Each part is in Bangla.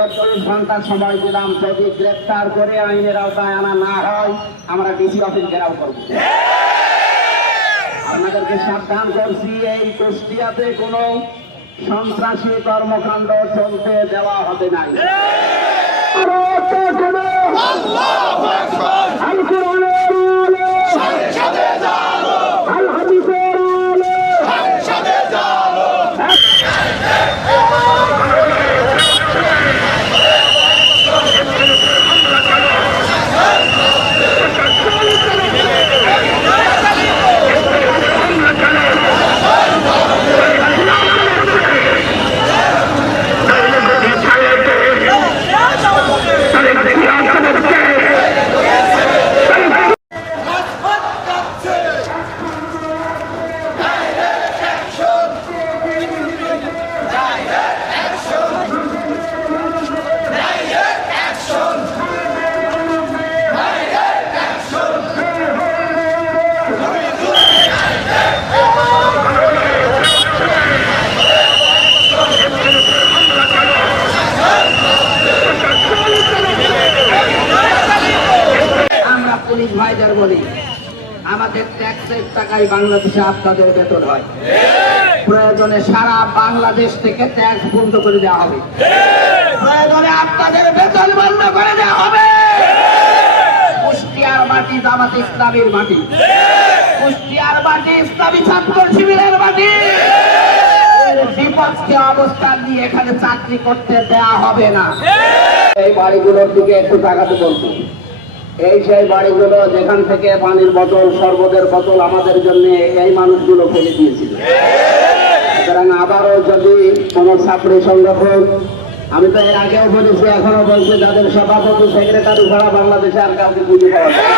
44 ঘন্টা সময় দিলাম, যদি গ্রেফতার করে আইনের আওতায় আনা না হয় আমরা ডিসি অফিস ঘেরাও করব। আপনাদেরকে সাবধান করছি, এই কুষ্টিয়াতে কোনো সন্ত্রাসী কর্মকাণ্ড চলতে দেওয়া হবে না। পুলিশ ভাইদের বলি, আমাদের ট্যাক্সের টাকায় বাংলাদেশে আপনাদের বেতন হয়। প্রয়োজনে সারা বাংলাদেশ থেকে ট্যাক্স বন্ধ করে দেওয়া হবে, প্রয়োজনে আপনাদের বেতন বন্ধ করে দেওয়া হবে। কুষ্টিয়ার মাটি জামাত ইসলামীর মাটি, কুষ্টিয়ার মাটি ইসলামী ছাত্র শিবিরের মাটি। বিপক্ষে অবস্থান নিয়ে এখানে চাকরি করতে দেওয়া হবে না। এই বাড়িগুলোর দিকে একটু তাকাতে বলবো। এই সেই বাড়িগুলো যেখান থেকে পানির বোতল, শরবতের বোতল আমাদের জন্য এই মানুষগুলো ফেলে দিয়েছিল। সুতরাং আবারও যদি কোনো ছাত্র সংগঠন, আমি তো এর আগেও বলেছি, এখনো বলছি, যাদের সভাপতি সেক্রেটারি ছাড়া বাংলাদেশে আর কাউকে খুঁজে পাওয়া যায়।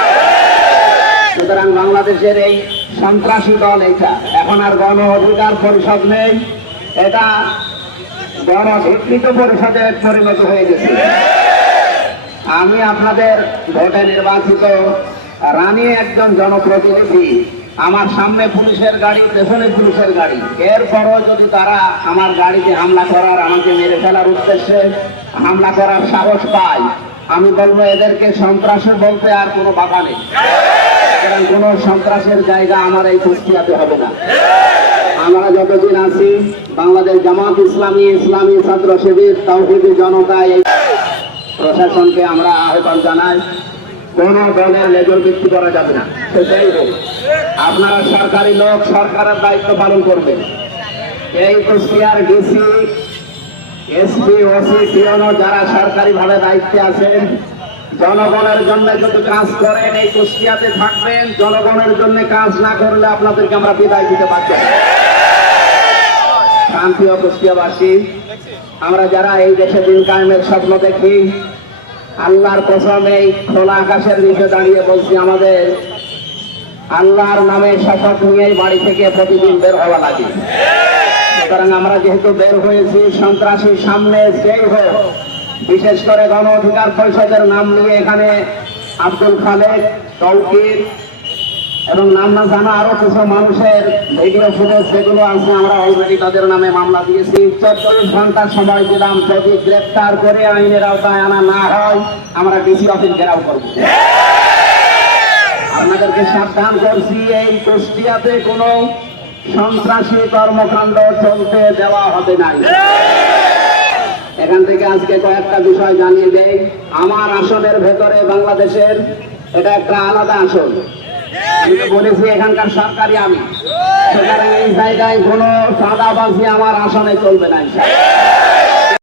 সুতরাং বাংলাদেশের এই সন্ত্রাসী দল এইটা এখন আর গণ অধিকার পরিষদ নেই, এটা গণভিত্তিক পরিষদে পরিণত হয়ে গেছে। আমি আপনাদের ভোটে নির্বাচিত রানী একজন জনপ্রতিনিধি, আমার সামনে পুলিশের গাড়ি, পেছনে পুলিশের গাড়ি, এরপরও যদি তারা আমার গাড়িতে হামলা করার, আমাকে মেরে ফেলার উদ্দেশ্যে হামলা করার সাহস পায়, আমি বলবো এদেরকে সন্ত্রাসী বলতে আর কোনো বাধা নেই। কারণ কোনো সন্ত্রাসের জায়গা আমার এই কুষ্টিয়াতে হবে না। আমরা যতদিন আছি, বাংলাদেশ জামাত ইসলামী, ইসলামী ছাত্র শিবির, তাওহীদি জনতা, এই প্রশাসনকে আমরা আহ্বান জানাই, কোন দলের লেজর ভিত্তি করা যাবে না। সেটাই হোক, আপনারা সরকারি লোক, সরকারের দায়িত্ব পালন করবেন। এই কুষ্টিয়ার ডিসি, এসপি, ওসি, পিওনো যারা সরকারি ভাবে দায়িত্বে আছেন, জনগণের জন্য যদি কাজ করেন এই কুষ্টিয়াতে থাকবেন, জনগণের জন্য কাজ না করলে আপনাদেরকে আমরা বিদায় দিতে পারছি। শান্তিও কুষ্টিয়াবাসী, আমরা যারা এই দেশে দিন কায়েমের স্বপ্ন দেখি, আল্লাহর কসম এই খোলা আকাশের নিচে দাঁড়িয়ে বলছি, আমাদের আল্লাহর নামে শপথ নিয়ে বাড়ি থেকে প্রতিদিন বের হওয়া লাগে। সুতরাং আমরা যেহেতু বের হয়েছি, সন্ত্রাসীর সামনে যেই হোক, বিশেষ করে গণ অধিকার পরিষদের নাম নিয়ে এখানে আব্দুল খালেক, তৌকির এবং নাম না জানা আরো কিছু মানুষের ভিডিও ফুটেজ যেগুলো আছে, আমরা অলরেডি তাদের নামে মামলা দিয়েছি। 44 ঘন্টা সময় দিলাম, যদি গ্রেফতার করে আইনের আওতায় আনা না হয় আমরা ডিসি অফিস ঘেরাও করব। আপনাদেরকে সাবধান করছি, এই কুষ্টিয়াতে কোনো সন্ত্রাসী কর্মকাণ্ড চলতে দেওয়া হবে না। এখান থেকে আজকে কয়েকটা বিষয় জানিয়ে দেই। আমার আসনের ভেতরে বাংলাদেশের এটা একটা আলাদা আসন, আমি তো বলেছি এখানকার সরকারি আমি। সুতরাং এই জায়গায় কোনো চাঁদাবাজি আমার আসনে চলবে না।